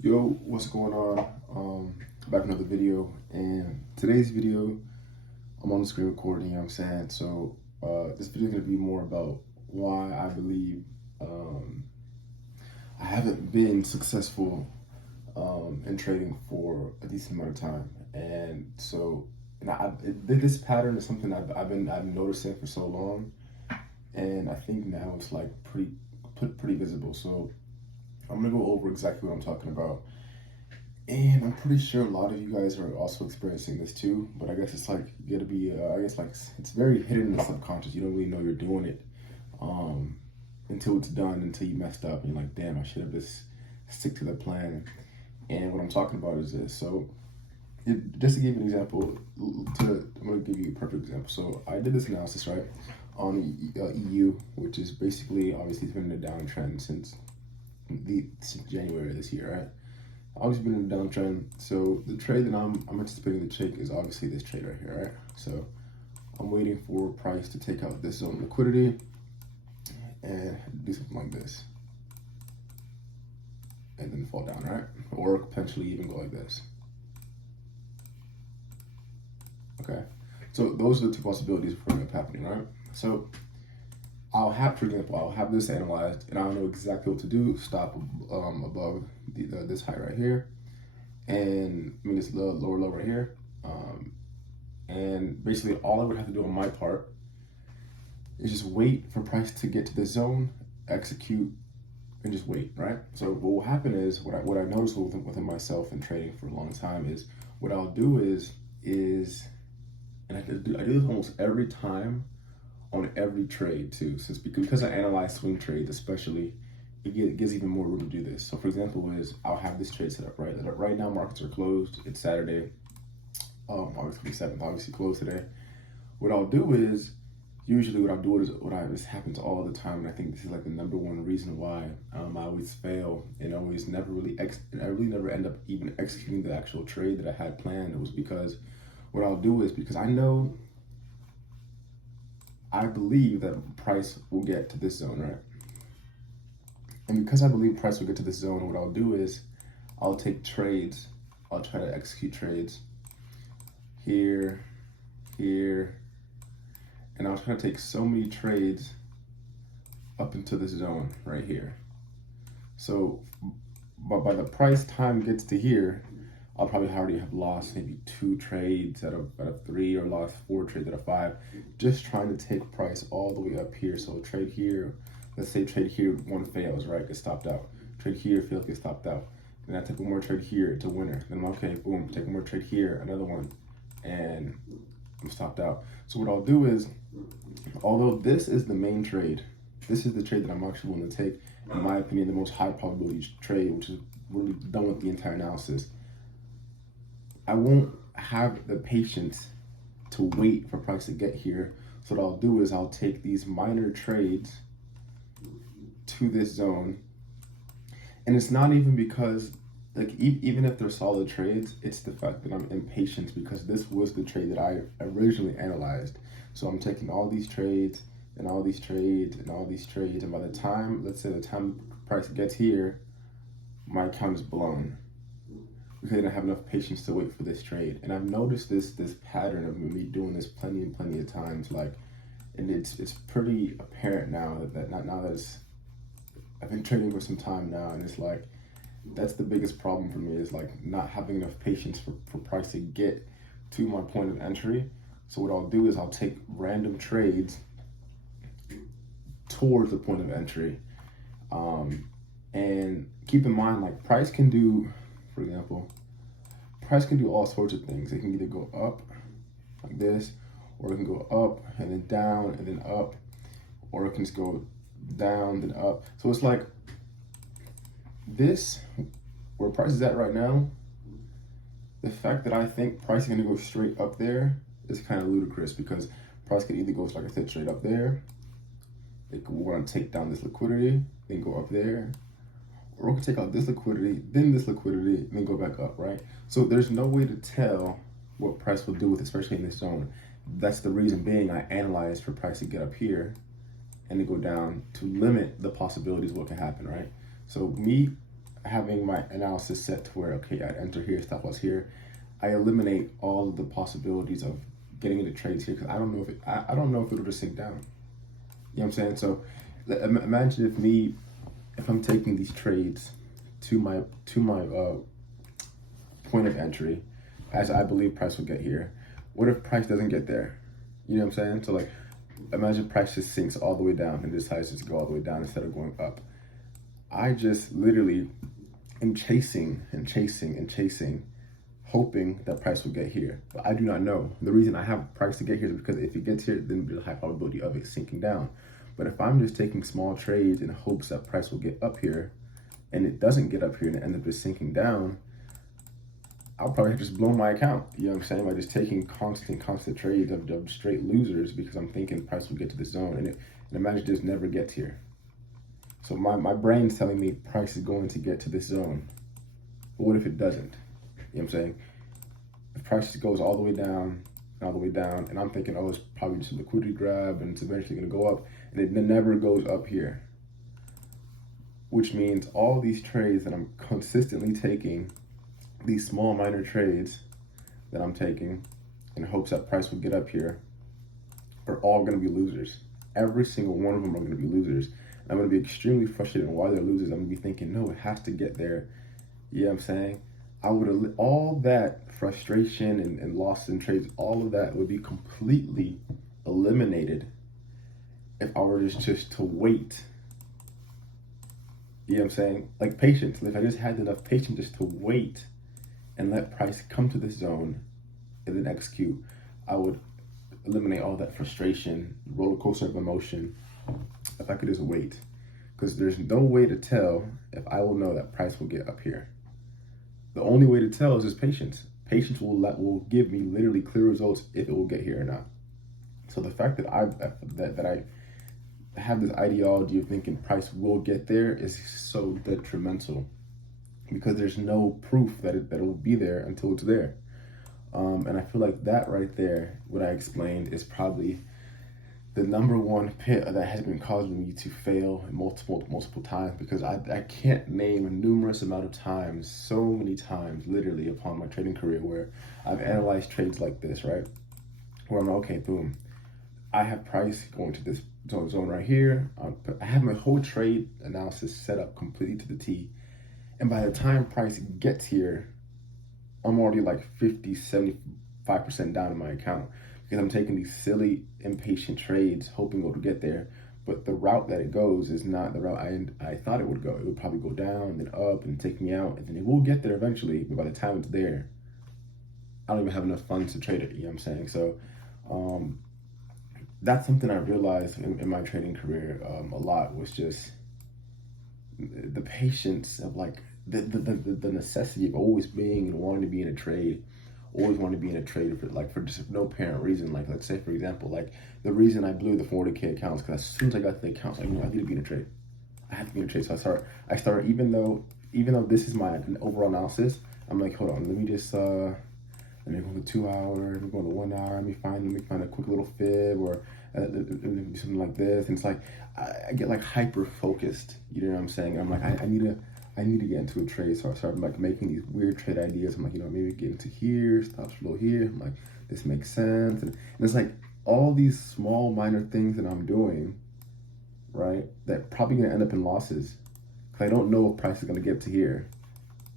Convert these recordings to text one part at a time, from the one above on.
Yo, what's going on? Back with another video, and today's video, I'm on the screen recording, you know what I'm saying? So, this video is going to be more about why I believe I haven't been successful in trading for a decent amount of time. And so, this pattern is something I've been noticing for so long, and I think now it's like pretty visible. So, I'm gonna go over exactly what I'm talking about. And I'm pretty sure a lot of you guys are also experiencing this too, but I guess it's like you gotta be, I guess like it's very hidden in the subconscious. You don't really know you're doing it until it's done, until you messed up, and you're like, damn, I should have just stick to the plan. And what I'm talking about is this. So, just to give you an example, I'm gonna give you a perfect example. So, I did this analysis right on EU, which is basically obviously it's been in a downtrend since January of this year, right? Obviously been in a downtrend. So the trade that I'm anticipating to take is obviously this trade right here, right? So I'm waiting for price to take out this zone liquidity and do something like this, and then fall down, right? Or potentially even go like this. Okay. So those are the two possibilities for it happening, right? So for example, I'll have this analyzed, and I'll know exactly what to do. Stop above this height right here, and I mean this lower low right here. And basically, all I would have to do on my part is just wait for price to get to the zone, execute, and just wait, right? So what will happen is what I noticed within myself in trading for a long time is what I'll do is and I do this almost every time on every trade too. Since because I analyze swing trades especially, it gives even more room to do this. So for example, I'll have this trade set up right. Right now markets are closed. It's Saturday, August 27th. Obviously closed today. What I'll do is usually this happens all the time, and I think this is like the number one reason why I always fail and always never really I really never end up even executing the actual trade that I had planned. It was because what I'll do is because I believe that price will get to this zone, right? And because I believe price will get to this zone, what I'll do is I'll take trades. I'll try to execute trades here, here, and I'll try to take so many trades up into this zone right here. So, but by the price time gets to here, I'll probably already have lost maybe 2 trades out of 3, or lost 4 trades out of 5, just trying to take price all the way up here. So trade here, let's say trade here, one fails, right? Gets stopped out. Trade here, fails, gets stopped out. Then I take one more trade here, it's a winner. Then I'm okay, boom, take one more trade here, another one, and I'm stopped out. So what I'll do is, although this is the main trade, this is the trade that I'm actually willing to take, in my opinion, the most high probability trade, which is really done with the entire analysis. I won't have the patience to wait for price to get here. So what I'll do is I'll take these minor trades to this zone. And it's not even because, like, even if they're solid trades, it's the fact that I'm impatient because this was the trade that I originally analyzed. So I'm taking all these trades and all these trades and all these trades. And by the time, let's say the time price gets here, my account is blown, because I didn't have enough patience to wait for this trade. And I've noticed this pattern of me doing this plenty of times, like, and it's pretty apparent now I've been trading for some time now, and it's like that's the biggest problem for me, is like not having enough patience for price to get to my point of entry. So what I'll do is I'll take random trades towards the point of entry, and keep in mind, like, price can do, for example, price can do all sorts of things. It can either go up like this, or it can go up and then down and then up, or it can just go down then up. So it's like this, where price is at right now, the fact that I think price is going to go straight up there is kind of ludicrous, because price could either go, like I said, straight up there. It could want to take down this liquidity, then go up there, or we can take out this liquidity, then this liquidity, and then go back up, right? So there's no way to tell what price will do with, especially in this zone. That's the reason being I analyzed for price to get up here and then go down to limit the possibilities of what can happen, right? So me having my analysis set to where, okay, I enter here, stop loss here, I eliminate all of the possibilities of getting into trades here because I don't know I don't know if it'll just sink down. You know what I'm saying? So imagine if I'm taking these trades to my point of entry, as I believe price will get here. What if price doesn't get there? You know what I'm saying? So like, imagine price just sinks all the way down and decides just to go all the way down instead of going up. I just literally am chasing and chasing and chasing, hoping that price will get here. But I do not know. The reason I have price to get here is because if it gets here, then there's a high probability of it sinking down. But if I'm just taking small trades in hopes that price will get up here, and it doesn't get up here and it ends up just sinking down, I'll probably just blow my account. You know what I'm saying? By just taking constant trades of straight losers because I'm thinking price will get to the zone, and imagine it just never gets here. So my brain's telling me price is going to get to this zone. But what if it doesn't? You know what I'm saying? If price goes all the way down, and I'm thinking, oh, it's probably just a liquidity grab and it's eventually going to go up, and it never goes up here. Which means all these trades that I'm consistently taking, these small minor trades that I'm taking in hopes that price will get up here, are all going to be losers. Every single one of them are going to be losers. I'm going to be extremely frustrated on why they're losers. I'm going to be thinking, no, it has to get there. You know what I'm saying? All that frustration and loss in trades, all of that would be completely eliminated if I were just to wait. You know what I'm saying? Like patience. If I just had enough patience just to wait and let price come to this zone and then execute, I would eliminate all that frustration, roller coaster of emotion, if I could just wait. Because there's no way to tell if I will know that price will get up here. The only way to tell is just patience. Patience will give me literally clear results if it will get here or not. So the fact that I have this ideology of thinking price will get there is so detrimental, because there's no proof that it will be there until it's there. And I feel like that right there, what I explained, is probably the number one pit that has been causing me to fail multiple times, because I can't name a numerous amount of times, so many times, literally, upon my trading career where I've analyzed trades like this, right? Where I'm like, okay, boom, I have price going to this zone right here. I have my whole trade analysis set up completely to the T. And by the time price gets here, I'm already like 50, 75% down in my account, because I'm taking these silly, impatient trades, hoping it'll get there. But the route that it goes is not the route I thought it would go. It would probably go down, then up, and take me out, and then it will get there eventually. But by the time it's there, I don't even have enough funds to trade it. You know what I'm saying? So that's something I realized in my trading career a lot, was just the patience of like the necessity of always being and wanting to be in a trade. Always want to be in a trade for just no apparent reason. Like, let's say, for example, like the reason I blew the 40K accounts, because as soon as I got the accounts, like, I need to be in a trade. I have to be in a trade. So I started, even though this is my overall analysis, I'm like, hold on, let me go to 2 hours, let me go to 1 hour, let me find a quick little fib, or do something like this. And it's like, I get like hyper focused, you know what I'm saying? I'm like, I need to get into a trade. So I started like making these weird trade ideas. I'm like, maybe get into here, stop below here. I'm like, this makes sense. And it's like all these small minor things that I'm doing, right, that probably gonna end up in losses, because I don't know if price is gonna get to here.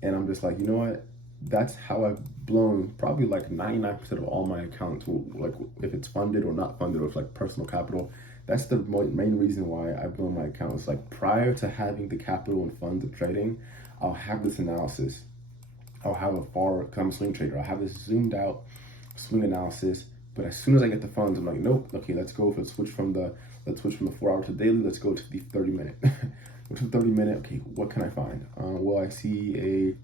And I'm just like, you know what? That's how I've blown probably like 99% of all my accounts, like if it's funded or not funded, or if like personal capital. That's the main reason why I've blown my accounts. Like, prior to having the capital and funds of trading, I'll have this analysis. I'll have because I'm a swing trader, I'll have this zoomed out swing analysis. But as soon as I get the funds, I'm like, nope, okay, let's switch from the 4 hours to daily, let's go to the 30-minute. Go to the 30-minute, okay, what can I find? Well, I see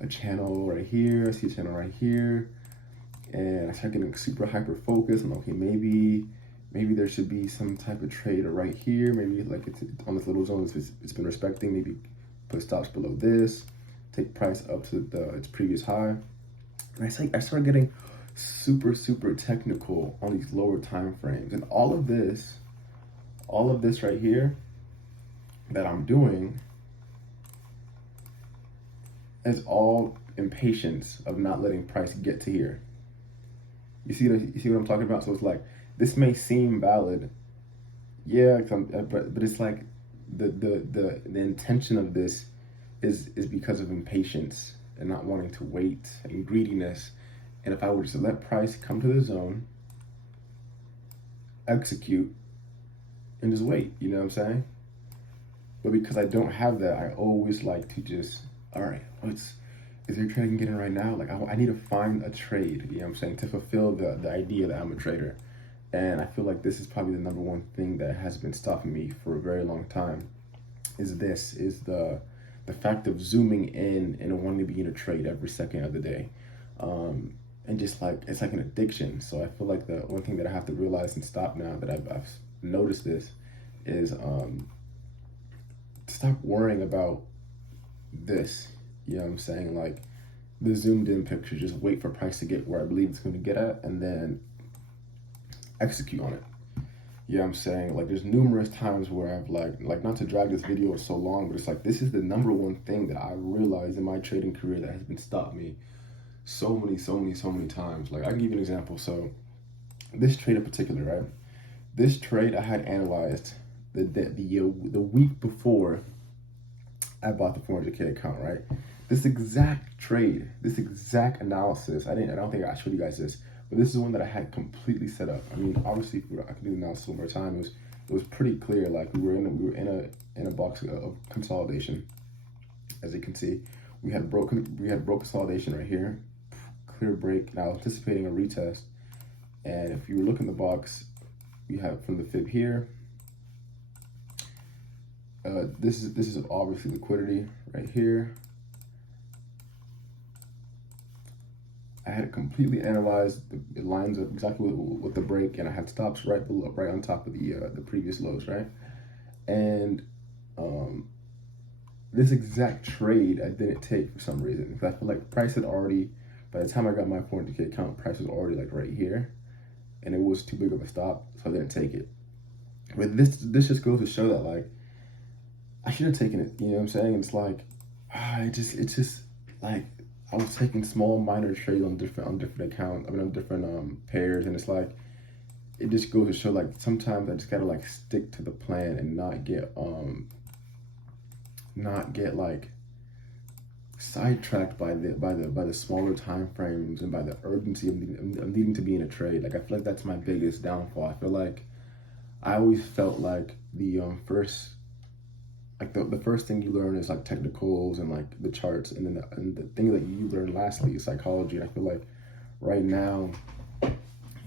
a channel right here, I see a channel right here, and I start getting super hyper focused. I'm like, okay, maybe there should be some type of trade right here. Maybe like it's on this little zone it's been respecting. Maybe put stops below this, take price up to its previous high. And I start getting super technical on these lower time frames. And all of this right here that I'm doing It's all impatience of not letting price get to here. You see what I'm talking about? So it's like, this may seem valid, yeah, but it's like the intention of this is because of impatience and not wanting to wait and greediness. And if I were to let price come to the zone, execute, and just wait, you know what I'm saying? But because I don't have that, I always like to just, all right, is there a trade I can get in right now? Like, I need to find a trade, you know what I'm saying, to fulfill the idea that I'm a trader. And I feel like this is probably the number one thing that has been stopping me for a very long time, is the fact of zooming in and wanting to be in a trade every second of the day. And just like, it's like an addiction. So I feel like the one thing that I have to realize and stop now that I've noticed this is stop worrying about this. You know what I'm saying? Like, the zoomed in picture, just wait for price to get where I believe it's going to get at, and then execute on it. You know what I'm saying? Like, there's numerous times where I've like not to drag this video so long, but it's like, this is the number one thing that I realized in my trading career that has been stopped me so many times. Like, I can give you an example. So this trade in particular, right? This trade I had analyzed the week before I bought the 400K account, right? This exact trade, this exact analysis, I don't think I showed you guys this, but this is one that I had completely set up. I mean, obviously, I could do the analysis one more time. It was pretty clear. Like, we were in a box of consolidation. As you can see, we had broke consolidation right here, clear break. Now anticipating a retest, and if you look in the box, we have from the fib here. This is obviously liquidity right here. I had it completely analyzed. It lines up exactly with the break, and I had stops right on top of the previous lows, right? And this exact trade I didn't take for some reason, because I feel like price had already, by the time I got my 400K account, price was already like right here, and it was too big of a stop, so I didn't take it. But this just goes to show that, like, I should have taken it. You know what I'm saying? It's like, it's just like, I was taking small minor trades on different accounts. I mean, on different pairs, and it's like, it just goes to show, like, sometimes I just gotta like stick to the plan and not get like sidetracked by the smaller time frames and by the urgency of needing to be in a trade. Like, I feel like that's my biggest downfall. I feel like I always felt like the first thing you learn is like technicals and like the charts, and then the thing that you learn lastly is psychology. And I feel like right now,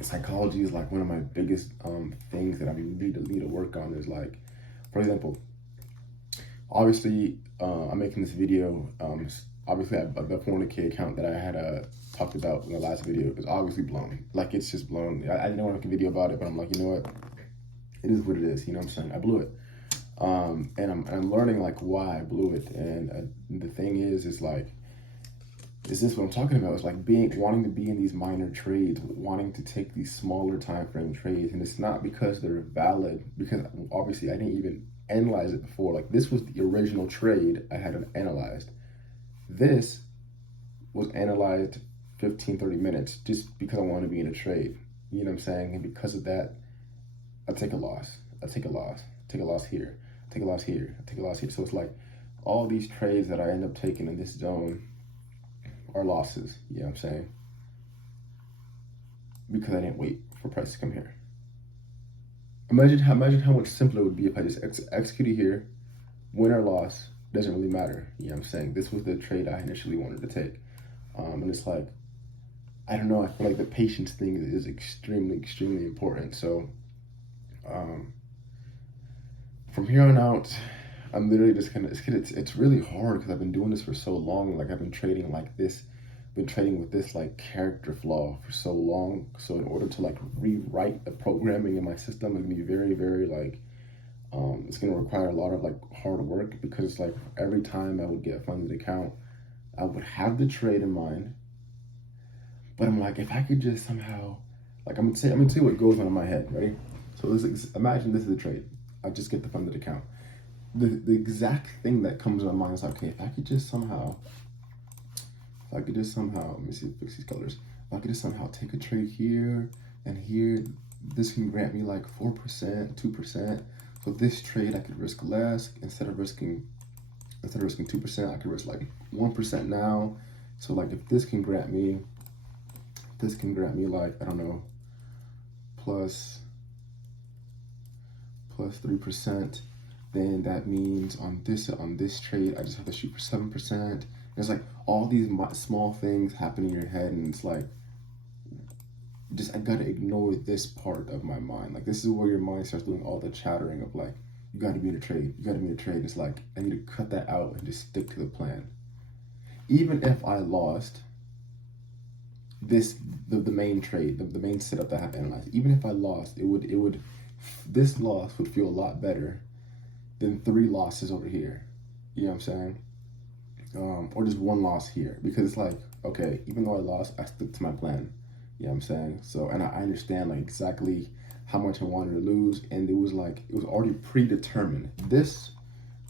psychology is like one of my biggest things that I need to work on. Is like, for example, obviously I'm making this video. Obviously, the 400K account that I had talked about in the last video is obviously blown. Like, it's just blown. I didn't want to make a video about it, but I'm like, you know what? It is what it is. You know what I'm saying? I blew it. And I'm learning like why I blew it. And the thing is like, is this what I'm talking about? It's like wanting to be in these minor trades, wanting to take these smaller time frame trades, and it's not because they're valid, because obviously I didn't even analyze it before. Like, this was the original trade I had analyzed. This was analyzed 15-30 minutes just because I want to be in a trade. You know what I'm saying? And because of that, I take a loss. I take a loss. Take a loss here. Take a loss here. Take a loss here. So it's like all these trades that I end up taking in this zone are losses. You know what I'm saying? Because I didn't wait for price to come here. Imagine how much simpler it would be if I just executed here, win or loss, doesn't really matter. You know what I'm saying? This was the trade I initially wanted to take. And it's like, I don't know, I feel like the patience thing is extremely important. So from here on out, I'm literally just it's really hard because I've been doing this for so long. Like, I've been trading like this, been trading with this like character flaw for so long. So in order to like rewrite the programming in my system, it's gonna be very like, it's gonna require a lot of like hard work, because it's like every time I would get a funded account, I would have the trade in mind. But I'm like, if I could just somehow, like, I'm gonna tell you what goes on in my head. Ready? So imagine this is a trade. I just get the funded account. The exact thing that comes to my mind is like, okay, if I could just somehow if I could just somehow, let me see, fix these colors. If I could just somehow take a trade here and here, this can grant me like 4%, 2%. So this trade I could risk less. Instead of risking 2%, I could risk like 1% now. So like if this can grant me like, I don't know, plus 3%, then that means on this trade I just have to shoot for 7%. There's like all these small things happen in your head, and it's like, I gotta ignore this part of my mind. Like, this is where your mind starts doing all the chattering of like, you gotta be in a trade, you gotta be in a trade. It's like, I need to cut that out and just stick to the plan. Even if I lost the main trade, the main setup that I have analyzed, even if I lost, this loss would feel a lot better than 3 losses over here. You know what I'm saying? Or just 1 loss here, because it's like, okay, even though I lost, I stuck to my plan. You know what I'm saying? So, and I understand like exactly how much I wanted to lose, and it was already predetermined. This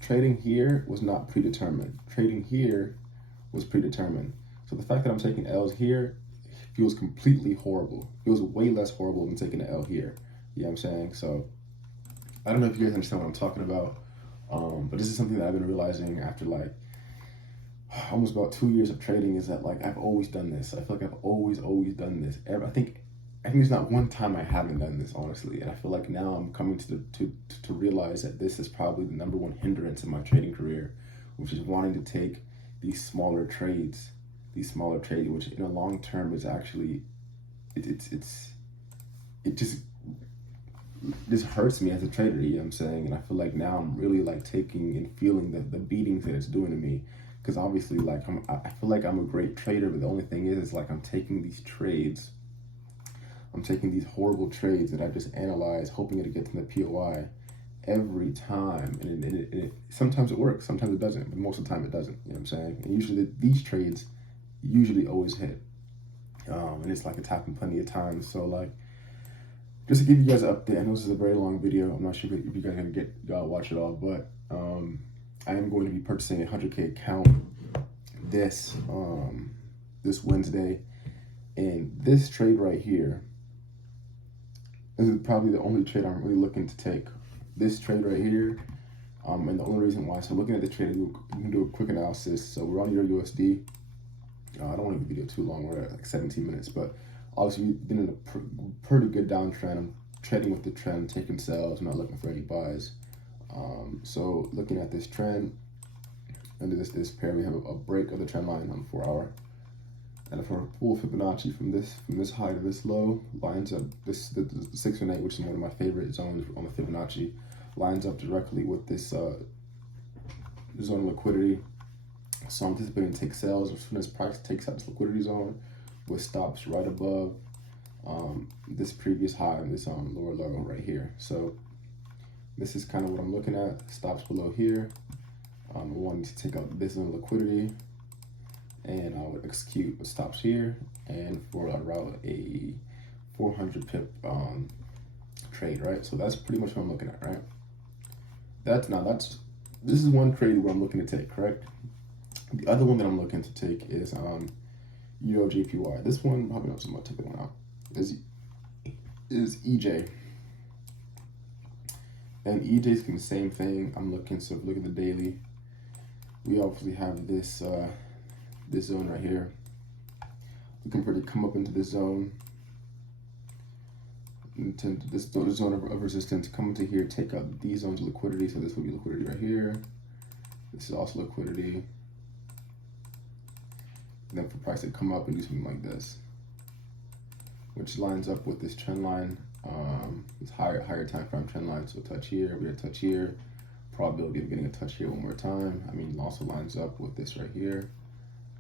trading here was not predetermined. Trading here was predetermined. So the fact that I'm taking L's here feels completely horrible. It feels way less horrible than taking an L here. You know what I'm saying? So I don't know if you guys understand what I'm talking about, but this is something that I've been realizing after like almost about 2 years of trading, is that like I've always done this. I feel like I've always done this. I think there's not one time I haven't done this, honestly. And I feel like now I'm coming to realize that this is probably the #1 hindrance in my trading career, which is wanting to take these smaller trades, which in a long term is actually, it just hurts me as a trader. You know what I'm saying? And I feel like now I'm really like taking and feeling the beatings that it's doing to me. Because obviously, like, I feel like I'm a great trader, but the only thing is like I'm taking these horrible trades that I just analyze, hoping to get to the POI every time. And it sometimes it works, sometimes it doesn't, but most of the time it doesn't. You know what I'm saying? And usually these trades usually always hit. And it's like it's happened plenty of times. So like, just to give you guys an update, I know this is a very long video. I'm not sure if you guys are gonna watch it all, but I am going to be purchasing a 100K account this Wednesday, and this trade right here, this is probably the only trade I'm really looking to take. This trade right here, and the only reason why. So looking at the trade, you can do a quick analysis. So we're on Euro USD. I don't want to make the video too long. We're at like 17 minutes, but obviously we've been in a pretty good downtrend. I'm trading with the trend, taking sells. I'm not looking for any buys. So looking at this trend, under this pair, we have a break of the trend line on the 4-hour, and for a full Fibonacci from this high to this low, lines up the 6 and 8, which is one of my favorite zones on the Fibonacci, lines up directly with this zone of liquidity. So I'm anticipating to take sales as soon as price takes out this liquidity zone, with stops right above this previous high and this lower low right here. So this is kind of what I'm looking at. Stops below here. I wanted to take out this zone of liquidity, and I would execute what stops here, and for a 400 pip trade, right? So that's pretty much what I'm looking at, right? This is one trade where I'm looking to take, correct? The other one that I'm looking to take is Euro JPY. This one, probably not somebody took one out, is EJ. And EJ's the same thing. I'm looking, so look at the daily. We obviously have this this zone right here. Looking for it to come up into this zone, into this zone of resistance, come into here, take out these zones of liquidity. So this will be liquidity right here. This is also liquidity. And then for price to come up and do something like this, which lines up with this trend line, this higher time frame trend line. So a touch here, we had a touch here, probability of getting a touch here one more time. I mean, it also lines up with this right here,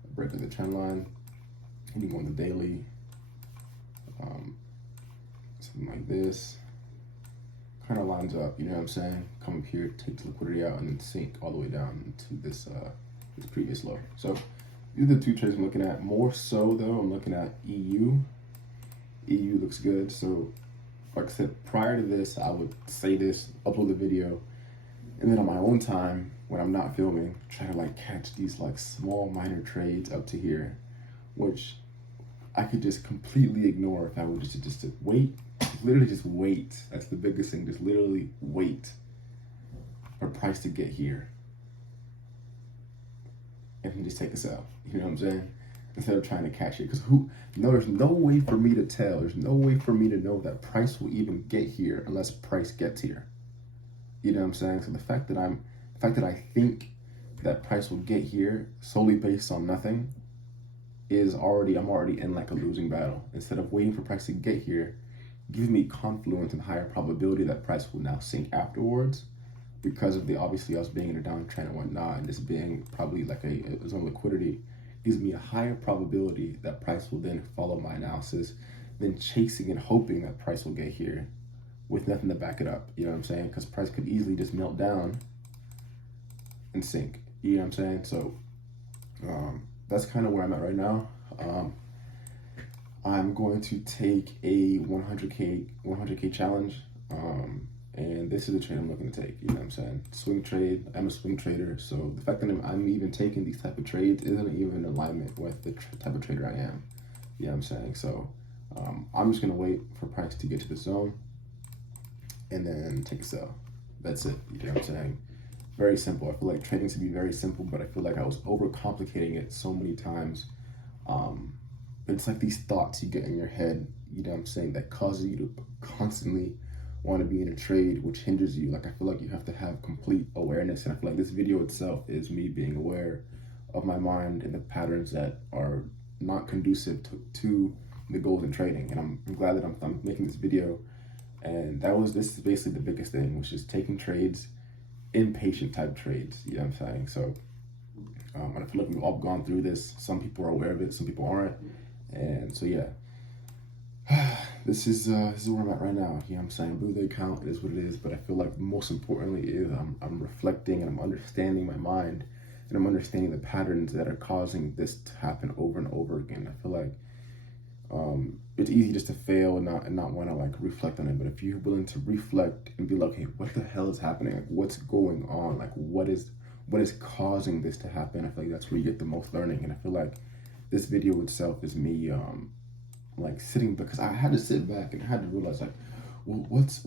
a break of the trend line, hitting on the daily, something like this, kind of lines up, you know what I'm saying? Come up here, take the liquidity out, and then sink all the way down into this this previous low. So these are the two trades I'm looking at. More so though, I'm looking at EU. EU looks good. So like I said, prior to this, I would say this, upload the video, and then on my own time, when I'm not filming, try to like catch these like small minor trades up to here. which I could just completely ignore if I were just to wait, literally just wait. That's the biggest thing, just literally wait for price to get here and then just take a sell. You know what I'm saying? Instead of trying to catch it. Because there's no way for me to tell. There's no way for me to know that price will even get here unless price gets here. You know what I'm saying? So the fact that I think that price will get here solely based on nothing I'm already in like a losing battle. Instead of waiting for price to get here, gives me confluence and higher probability that price will now sink afterwards, because of obviously us being in a downtrend and whatnot, and this being probably like a zone liquidity, gives me a higher probability that price will then follow my analysis than chasing and hoping that price will get here with nothing to back it up. You know what I'm saying? Because price could easily just melt down and sink. You know what I'm saying? So that's kind of where I'm at right now. I'm going to take a 100K challenge. And this is the trade I'm looking to take. You know what I'm saying? Swing trade. I'm a swing trader. So the fact that I'm even taking these type of trades isn't even in alignment with the type of trader I am. You know what I'm saying? So I'm just going to wait for price to get to the zone and then take a sell. That's it. You know what I'm saying? Very simple. I feel like trading should be very simple, but I feel like I was overcomplicating it so many times. It's like these thoughts you get in your head, you know what I'm saying, that causes you to constantly want to be in a trade, which hinders you. Like, I feel like you have to have complete awareness, and I feel like this video itself is me being aware of my mind and the patterns that are not conducive to the goals in trading. And I'm glad that I'm making this video. And this is basically the biggest thing, which is taking trades, impatient type trades. You know what I'm saying? So and I feel like we've all gone through this. Some people are aware of it, some people aren't. And so yeah, this is where I'm at right now. You know what I'm saying? Blue the account, it is what it is. But I feel like most importantly is I'm reflecting and I'm understanding my mind, and I'm understanding the patterns that are causing this to happen over and over again. I feel like it's easy just to fail and not want to like reflect on it. But if you're willing to reflect and be like, hey, what the hell is happening? Like, what's going on? Like, what is causing this to happen? I feel like that's where you get the most learning. And I feel like this video itself is me like sitting, because I had to sit back and I had to realize like, well, what's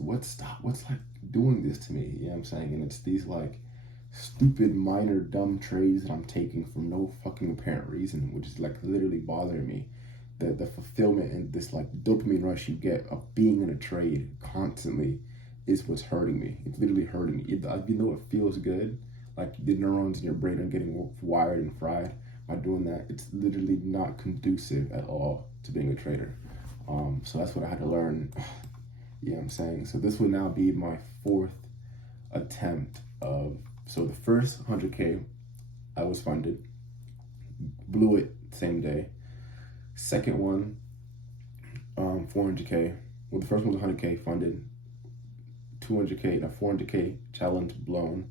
like doing this to me? You know what I'm saying? And it's these like stupid minor dumb trades that I'm taking for no fucking apparent reason, which is like literally bothering me. The fulfillment and this like dopamine rush you get of being in a trade constantly is what's hurting me. It's literally hurting me. Even though it feels good, like the neurons in your brain are getting wired and fried by doing that, it's literally not conducive at all to being a trader. So that's what I had to learn. You know what I'm saying? So this will now be my fourth attempt so the first 100K I was funded, blew it same day. Second one, 400K. Well, the first one was 100K funded, 200K, now 400K challenge blown,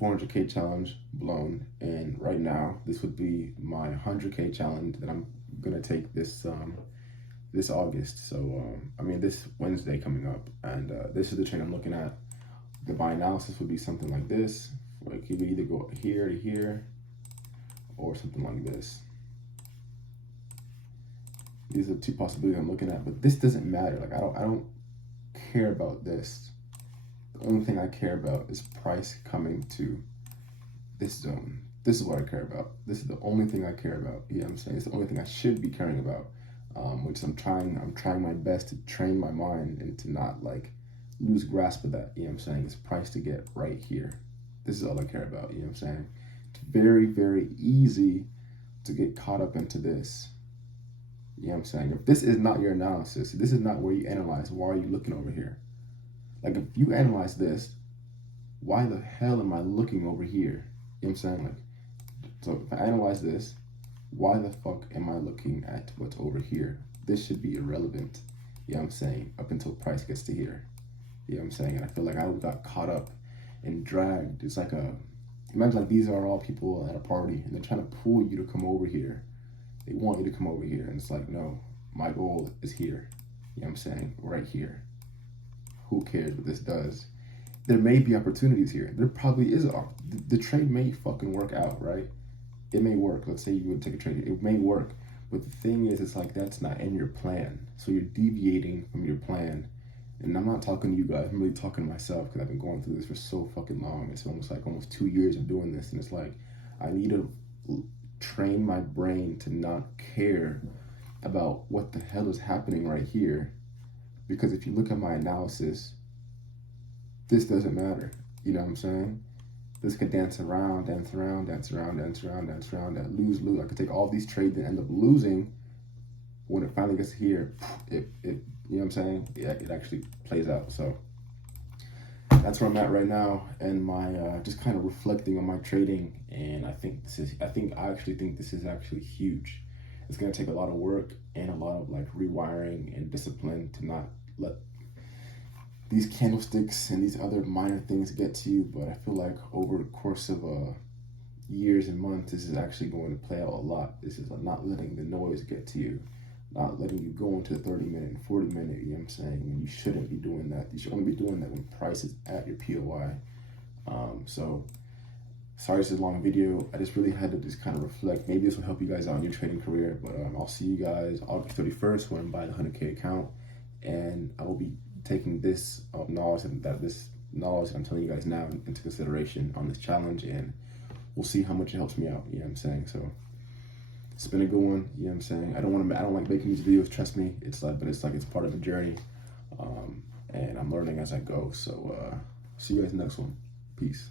400K challenge blown, and right now this would be my 100K challenge that I'm gonna take this August. So I mean this Wednesday coming up, and this is the trade I'm looking at. My analysis would be something like this. Like you would either go here to here, or something like this. These are two possibilities I'm looking at, but this doesn't matter. Like I don't care about this. The only thing I care about is price coming to this zone. This is what I care about. This is the only thing I care about. You know what I'm saying? It's the only thing I should be caring about. Which I'm trying my best to train my mind and to not like lose grasp of that. You know what I'm saying? It's price to get right here. This is all I care about. You know what I'm saying? It's very, very easy to get caught up into this. You know what I'm saying? If this is not your analysis, this is not where you analyze, why are you looking over here? Like if you analyze this, why the hell am I looking over here? You know what I'm saying? Like, so if I analyze this, why the fuck am I looking at what's over here? This should be irrelevant. You know what I'm saying? Up until price gets to here. You know what I'm saying? And I feel like I got caught up and dragged. It's like imagine like these are all people at a party and they're trying to pull you to come over here. They want you to come over here, and it's like, no, my goal is here. You know what I'm saying? Right here. Who cares what this does? There may be opportunities here. There probably is. The trade may fucking work out, right? it may work. Let's say you would take a trade, it may work. But the thing is, it's like that's not in your plan. So you're deviating from your plan. And I'm not talking to you guys, I'm really talking to myself because I've been going through this for so fucking long. It's almost 2 years of doing this. And it's like, I need to train my brain to not care about what the hell is happening right here. Because if you look at my analysis, this doesn't matter. You know what I'm saying? This could dance around, lose. I could take all these trades and end up losing. When it finally gets here, it you know what I'm saying? It actually plays out. So that's where I'm at right now, and my just kind of reflecting on my trading. And I actually think this is actually huge. It's gonna take a lot of work and a lot of like rewiring and discipline to not let these candlesticks and these other minor things get to you. But I feel like over the course of years and months, this is actually going to play out a lot. This is not letting the noise get to you, not letting you go into the 30-minute and 40-minute, you know what I'm saying? And you shouldn't be doing that. You should only be doing that when price is at your POI. So sorry this is a long video. I just really had to just kind of reflect. Maybe this will help you guys out in your trading career. But I'll see you guys August 31st when I buy the 100K account. And I will be taking this knowledge that I'm telling you guys now into consideration on this challenge, and we'll see how much it helps me out, you know what I'm saying? So it's been a good one, you know what I'm saying? I don't like making these videos, trust me. It's part of the journey, and I'm learning as I go. So see you guys next one. Peace.